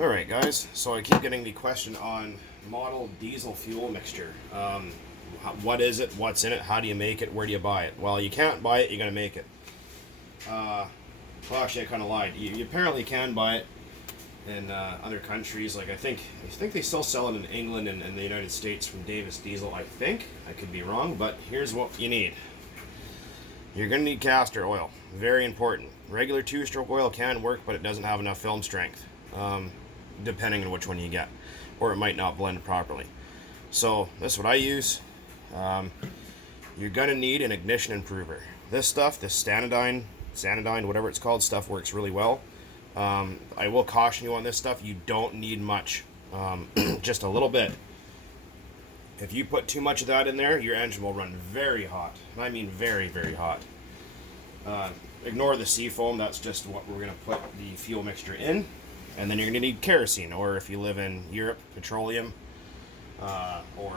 Alright guys, so I keep getting the question on model diesel fuel mixture. What is it? What's in it? How do you make it? Where do you buy it? Well, you can't buy it, you gotta make it. Well, actually I kind of lied. You apparently can buy it in other countries. Like I think they still sell it in England and the United States from Davis Diesel, I think. I could be wrong, but here's what you need. You're gonna need castor oil. Very important. Regular two-stroke oil can work, but it doesn't have enough film strength. Depending on which one you get, or it might not blend properly. So that's what I use. You're gonna need an ignition improver. This stuff, this Stanadyne, whatever it's called, stuff works really well. I will caution you on this stuff. You don't need much, just a little bit. If you put too much of that in there, your engine will run very hot. I mean very, very hot. Ignore the seafoam. That's just what we're gonna put the fuel mixture in. And then you're going to need kerosene, or if you live in Europe, petroleum, or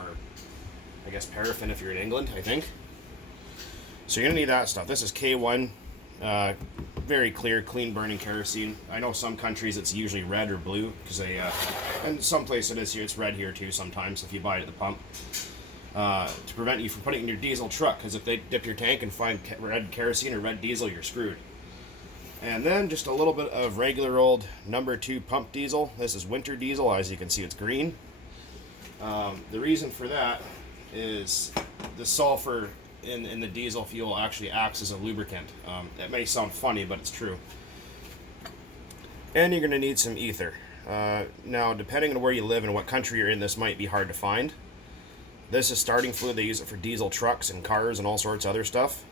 I guess paraffin if you're in England, I think. So you're going to need that stuff. This is K1, very clear, clean burning kerosene. I know some countries it's usually red or blue, because they, and some places it is here, it's red here too sometimes if you buy it at the pump. To prevent you from putting it in your diesel truck, because if they dip your tank and find red kerosene or red diesel, you're screwed. And then just a little bit of regular old number 2 pump diesel. This is winter diesel. As you can see, it's green. The reason for that is the sulfur in the diesel fuel actually acts as a lubricant. That may sound funny, but it's true. And you're going to need some ether. Now, depending on where you live and what country you're in, this might be hard to find. This is starting fluid. They use it for diesel trucks and cars and all sorts of other stuff.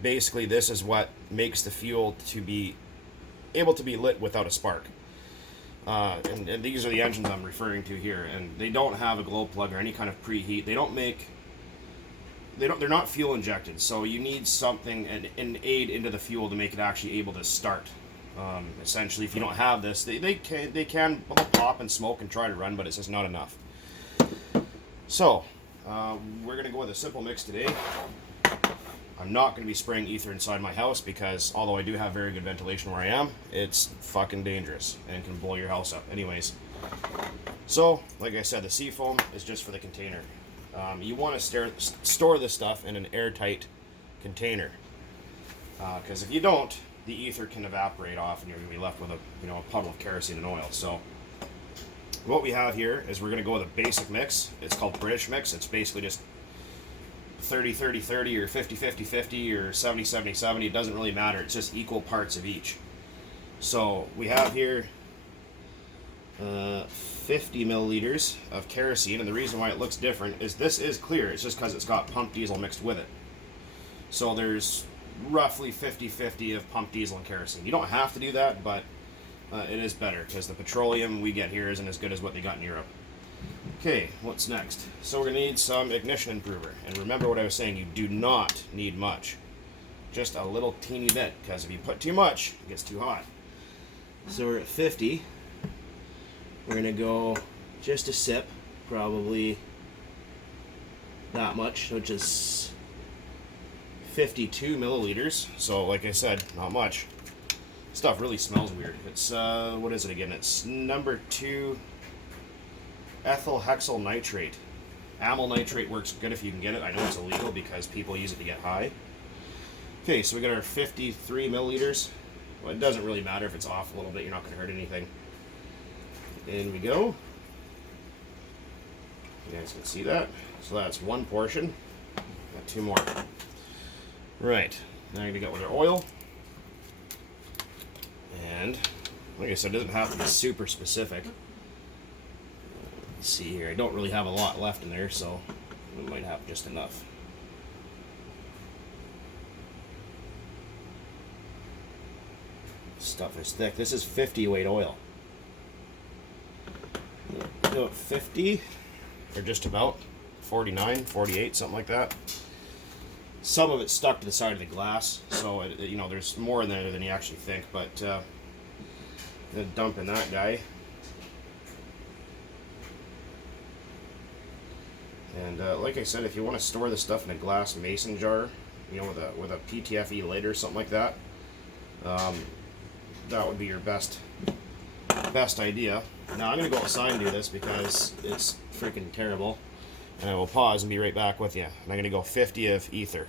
Basically, this is what makes the fuel to be able to be lit without a spark. And these are the engines I'm referring to here, and they don't have a glow plug or any kind of preheat. They're not fuel injected, so you need something, an aid into the fuel to make it actually able to start. Essentially, if you don't have this, they can pop and smoke and try to run, but it's just not enough. So, we're going to go with a simple mix today. I'm not going to be spraying ether inside my house because, although I do have very good ventilation where I am, it's fucking dangerous and can blow your house up. Anyways, so, like I said, the seafoam is just for the container. You want to store this stuff in an airtight container, because if you don't, the ether can evaporate off and you're going to be left with a puddle of kerosene and oil. So, what we have here is we're going to go with a basic mix. It's called British mix. It's basically just 30-30-30 or 50-50-50 or 70-70-70. It doesn't really matter. It's just equal parts of each. So we have here 50 milliliters of kerosene, and the reason why it looks different is this is clear. It's just because it's got pump diesel mixed with it. So there's roughly 50-50 of pump diesel and kerosene. You don't have to do that, but it is better because the petroleum we get here isn't as good as what they got in Europe. Okay, what's next? So we're going to need some ignition improver. And remember what I was saying, you do not need much. Just a little teeny bit, because if you put too much, it gets too hot. So we're at 50. We're going to go just a sip, probably that much, which is 52 milliliters. So like I said, not much. Stuff really smells weird. It's, what is it again? It's number 2 ethyl hexyl nitrate. Amyl nitrate works good if you can get it. I know it's illegal because people use it to get high. Okay, so we got our 53 milliliters. Well, it doesn't really matter if it's off a little bit. You're not going to hurt anything. In we go. You guys can see that. So that's one portion. Got 2 more. Right. Now you're going to get with our oil. And, like I said, it doesn't have to be super specific. Let's see here. I don't really have a lot left in there, so we might have just enough. Stuff is thick. This is 50 weight oil. About 50, or just about 49, 48, something like that. Some of it's stuck to the side of the glass, so there's more in there than you actually think. But I'm gonna dump in that guy. And like I said, if you want to store this stuff in a glass mason jar, with a PTFE lid or something like that, that would be your best best idea. Now I'm going to go outside and do this because it's freaking terrible. And I will pause and be right back with you. And I'm going to go 50 of ether.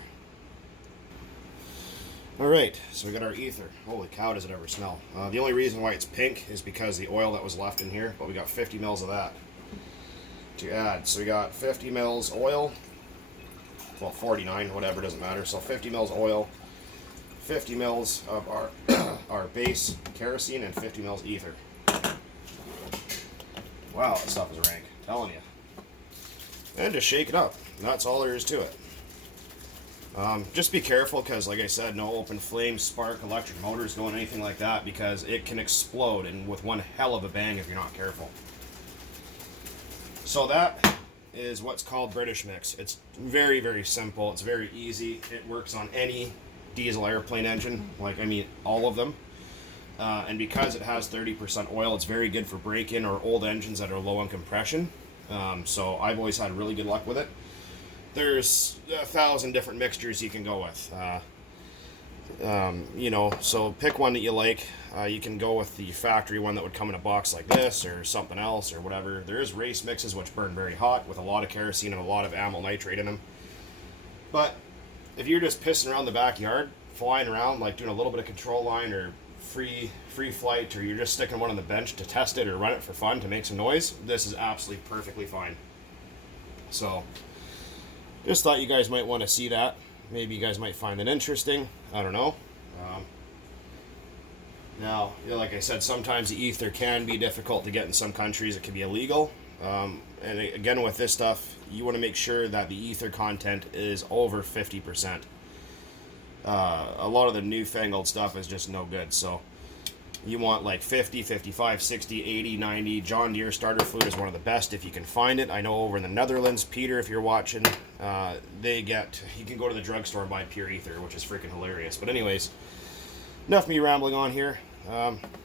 Alright, so we got our ether. Holy cow, does it ever smell. The only reason why it's pink is because the oil that was left in here, but we got 50 mils of that to add. So we got 50 mils oil, well 49, whatever, doesn't matter. So 50 mils oil, 50 mils of our our base kerosene, and 50 mils ether. Wow, that stuff is rank, I'm telling you. And just shake it up. And that's all there is to it. Just be careful because, like I said, no open flame, spark, electric motors going, anything like that, because it can explode and with one hell of a bang if you're not careful. So that is what's called British Mix. It's very, very simple. It's very easy. It works on any diesel airplane engine, like, I mean, all of them. And because it has 30% oil, it's very good for break-in or old engines that are low on compression. So I've always had really good luck with it. There's 1,000 different mixtures you can go with. You know, so pick one that you like. You can go with the factory one that would come in a box like this, or something else, or whatever. There is race mixes which burn very hot with a lot of kerosene and a lot of amyl nitrate in them. But if you're just pissing around the backyard, flying around, like doing a little bit of control line or free flight, or you're just sticking one on the bench to test it or run it for fun to make some noise, this is absolutely perfectly fine. So just thought you guys might want to see that. Maybe you guys might find it interesting. I don't know. Now, you know, like I said, sometimes the ether can be difficult to get in some countries. It can be illegal. And again, with this stuff, you want to make sure that the ether content is over 50%. A lot of the newfangled stuff is just no good. So you want like 50, 55, 60, 80, 90. John Deere starter fluid is one of the best if you can find it. I know over in the Netherlands, Peter, if you're watching, you can go to the drugstore and buy pure ether, which is freaking hilarious. But anyways, enough me rambling on here.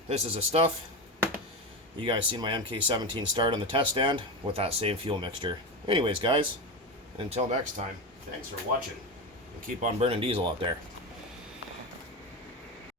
This is the stuff. You guys seen my MK17 start on the test stand with that same fuel mixture. Anyways, guys, until next time, thanks for watching. And keep on burning diesel out there.